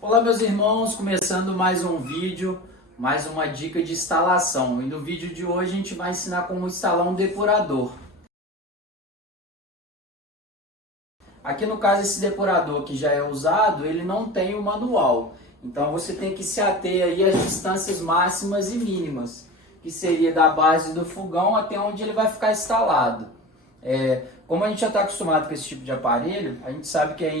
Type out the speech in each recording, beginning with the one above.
Olá meus irmãos, começando mais um vídeo, mais uma dica de instalação. E no vídeo de hoje a gente vai ensinar como instalar um depurador. Aqui no caso esse depurador que já é usado, ele não tem o manual. Então você tem que se ater aí às distâncias máximas e mínimas, que seria da base do fogão até onde ele vai ficar instalado. Como a gente já está acostumado com esse tipo de aparelho, a gente sabe que é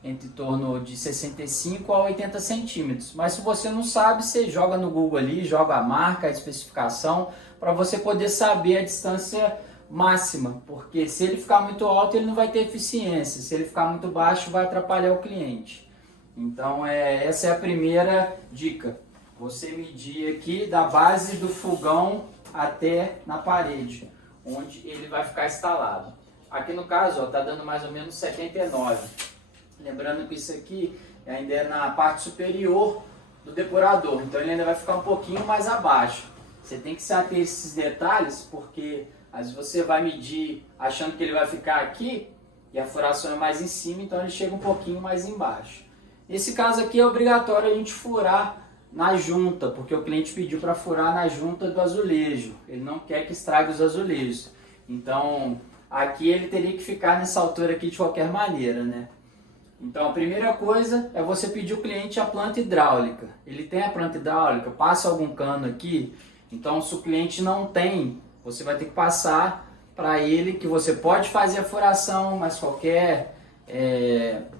entre torno de 65 a 80 centímetros. Mas se você não sabe, você joga no Google ali, joga a marca, a especificação, para você poder saber a distância máxima. Porque se ele ficar muito alto, ele não vai ter eficiência. Se ele ficar muito baixo, vai atrapalhar o cliente. Então essa é a primeira dica. Você medir aqui da base do fogão até na parede, onde ele vai ficar instalado. Aqui no caso está dando mais ou menos 79. Lembrando que isso aqui ainda é na parte superior do depurador, então ele ainda vai ficar um pouquinho mais abaixo. Você tem que se ater a esses detalhes, porque às vezes você vai medir achando que ele vai ficar aqui e a furação é mais em cima, então ele chega um pouquinho mais embaixo. Nesse caso aqui é obrigatório a gente furar na junta, porque o cliente pediu para furar na junta do azulejo. Ele não quer que estrague os azulejos. Então aqui ele teria que ficar nessa altura aqui de qualquer maneira, né? Então a primeira coisa é você pedir ao cliente a planta hidráulica. Ele tem a planta hidráulica? Passa algum cano aqui? Então se o cliente não tem, você vai ter que passar para ele que você pode fazer a furação, mas qualquer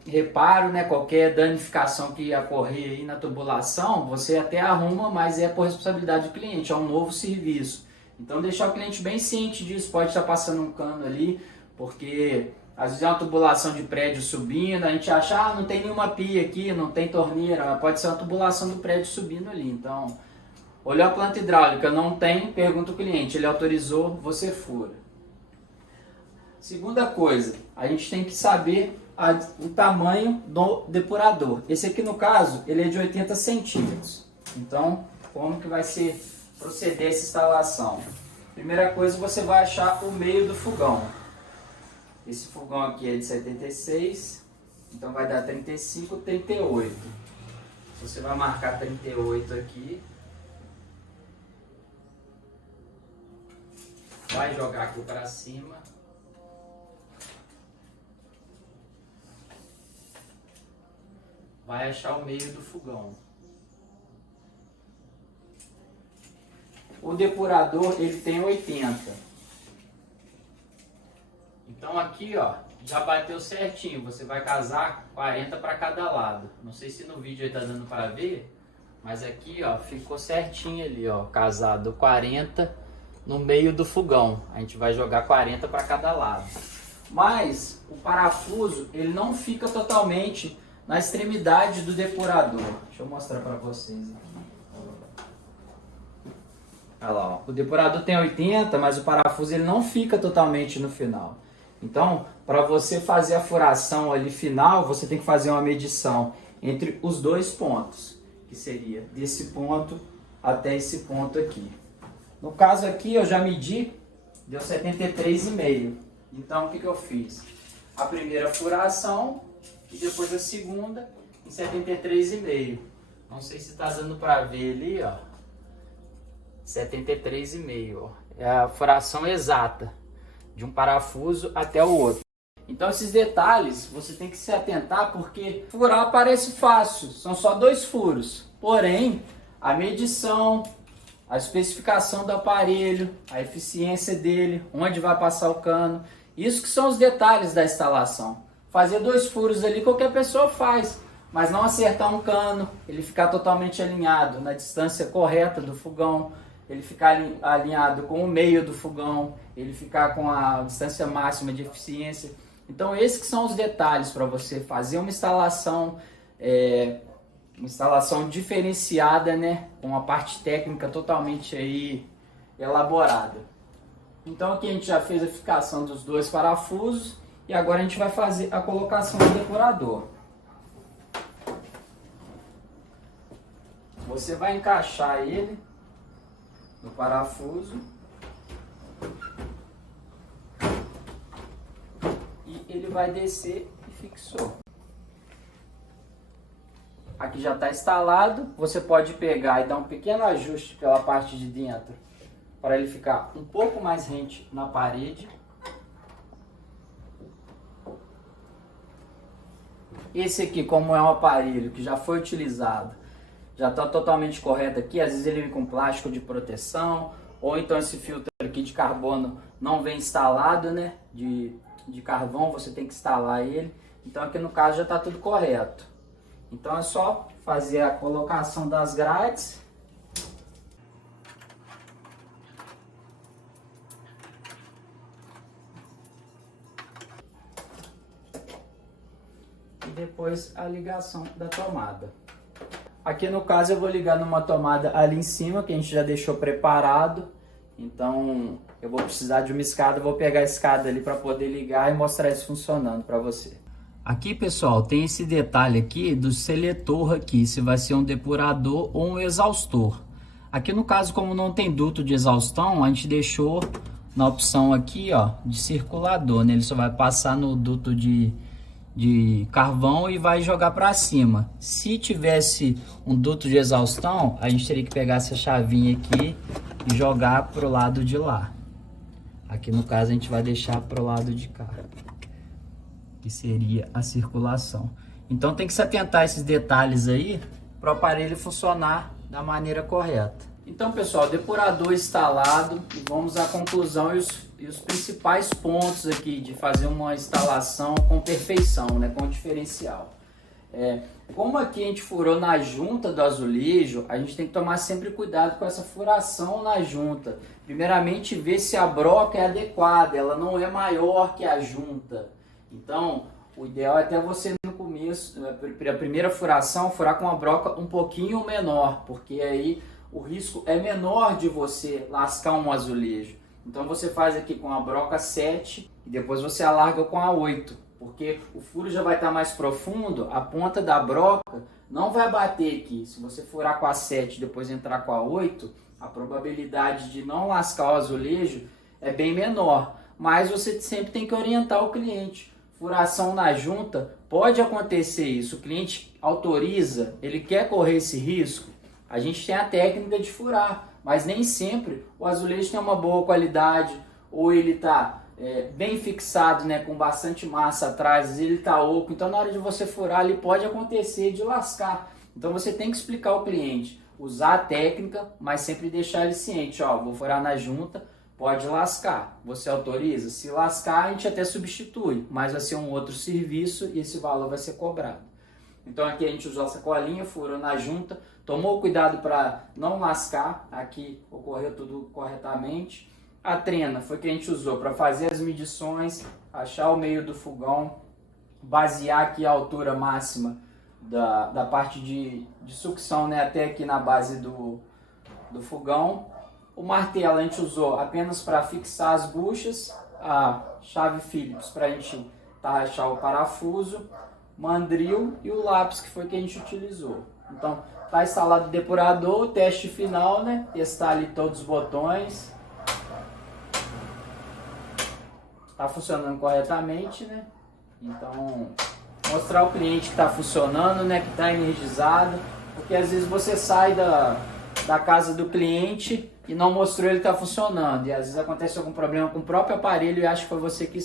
reparo, né, qualquer danificação que ocorrer aí na tubulação, você até arruma, mas é por responsabilidade do cliente, é um novo serviço. Então deixar o cliente bem ciente disso, pode estar passando um cano ali, porque às vezes é uma tubulação de prédio subindo, a gente acha, não tem nenhuma pia aqui, não tem torneira, pode ser uma tubulação do prédio subindo ali. Então, olhou a planta hidráulica, não tem, pergunta o cliente, ele autorizou, você fura. Segunda coisa, a gente tem que saber o tamanho do depurador. Esse aqui no caso, ele é de 80 centímetros. Então, como que vai ser proceder essa instalação? Primeira coisa, você vai achar o meio do fogão. Esse fogão aqui é de 76, então vai dar 35, 38. Você vai marcar 38 aqui. Vai jogar aqui para cima. Vai achar o meio do fogão. O depurador ele tem 80. Então aqui ó, já bateu certinho. Você vai casar 40 para cada lado. Não sei se no vídeo aí tá dando para ver, mas aqui ó, ficou certinho ali ó, casado 40 no meio do fogão. A gente vai jogar 40 para cada lado. Mas o parafuso ele não fica totalmente na extremidade do depurador. Deixa eu mostrar para vocês aqui. Olha lá, ó. O depurador tem 80, mas o parafuso ele não fica totalmente no final. Então, para você fazer a furação ali final, você tem que fazer uma medição entre os dois pontos, que seria desse ponto até esse ponto aqui. No caso aqui, eu já medi, deu 73,5. Então, o que eu fiz? A primeira furação e depois a segunda em 73,5. Não sei se está dando para ver ali, ó. 73,5, ó. É a furação exata de um parafuso até o outro. Então esses detalhes você tem que se atentar, porque furar parece fácil, são só 2 furos. Porém, a medição, a especificação do aparelho, a eficiência dele, onde vai passar o cano, isso que são os detalhes da instalação. Fazer 2 furos ali qualquer pessoa faz, mas não acertar um cano, ele ficar totalmente alinhado na distância correta do fogão, ele ficar alinhado com o meio do fogão, ele ficar com a distância máxima de eficiência. Então esses que são os detalhes para você fazer uma instalação diferenciada, né, com uma parte técnica totalmente aí elaborada. Então aqui a gente já fez a fixação dos 2 parafusos e agora a gente vai fazer a colocação do depurador. Você vai encaixar ele no parafuso e ele vai descer e fixou. aqui já está instalado. Você pode pegar e dar um pequeno ajuste pela parte de dentro para ele ficar um pouco mais rente na parede. Esse aqui, como é um aparelho que já foi utilizado, já está totalmente correto aqui, às vezes ele vem com plástico de proteção, ou então esse filtro aqui de carbono não vem instalado, né, de carvão, você tem que instalar ele. Então aqui no caso já está tudo correto. Então é só fazer a colocação das grades. E depois a ligação da tomada. Aqui no caso eu vou ligar numa tomada ali em cima, que a gente já deixou preparado. Então eu vou precisar de uma escada, vou pegar a escada ali para poder ligar e mostrar isso funcionando para você. Aqui, pessoal, tem esse detalhe aqui do seletor aqui, se vai ser um depurador ou um exaustor. Aqui no caso, como não tem duto de exaustão, a gente deixou na opção aqui, ó, de circulador, né? Ele só vai passar no duto de carvão e vai jogar para cima. Se tivesse um duto de exaustão, a gente teria que pegar essa chavinha aqui e jogar pro lado de lá. Aqui no caso a gente vai deixar pro lado de cá, que seria a circulação. Então tem que se atentar a esses detalhes aí para o aparelho funcionar da maneira correta. Então, pessoal, depurador instalado, e vamos à conclusão e os principais pontos aqui de fazer uma instalação com perfeição, né, com diferencial. Como aqui a gente furou na junta do azulejo, a gente tem que tomar sempre cuidado com essa furação na junta. Primeiramente, ver se a broca é adequada, ela não é maior que a junta. Então, o ideal é até você no começo, a primeira furação, furar com a broca um pouquinho menor, porque aí o risco é menor de você lascar um azulejo. Então você faz aqui com a broca 7 e depois você alarga com a 8, porque o furo já vai estar mais profundo, a ponta da broca não vai bater aqui. Se você furar com a 7 e depois entrar com a 8, a probabilidade de não lascar o azulejo é bem menor, mas você sempre tem que orientar o cliente. Furação na junta, pode acontecer isso, o cliente autoriza, ele quer correr esse risco, a gente tem a técnica de furar, mas nem sempre o azulejo tem uma boa qualidade, ou ele está bem fixado, né, com bastante massa atrás, ele está oco, então na hora de você furar ali pode acontecer de lascar. Então você tem que explicar ao cliente, usar a técnica, mas sempre deixar ele ciente, ó, vou furar na junta, pode lascar, você autoriza? Se lascar, a gente até substitui, mas vai ser um outro serviço e esse valor vai ser cobrado. Então aqui a gente usou a sacolinha, furou na junta, tomou cuidado para não lascar, aqui ocorreu tudo corretamente. A trena foi que a gente usou para fazer as medições, achar o meio do fogão, basear aqui a altura máxima da parte de sucção, né, até aqui na base do fogão. O martelo a gente usou apenas para fixar as buchas, a chave Phillips para a gente tarrachar o parafuso, mandril e o lápis que foi que a gente utilizou. Então está instalado o depurador, teste final, né? Testar ali todos os botões. Está funcionando corretamente, né? Então mostrar ao cliente que está funcionando, né? Que está energizado, porque às vezes você sai da casa do cliente e não mostrou ele está funcionando, e às vezes acontece algum problema com o próprio aparelho e acha que foi você que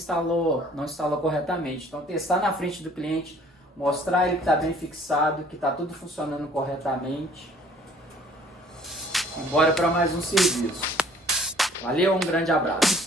não instalou corretamente. Então testar na frente do cliente, mostrar ele que está bem fixado, que está tudo funcionando corretamente. E bora para mais um serviço. Valeu, um grande abraço.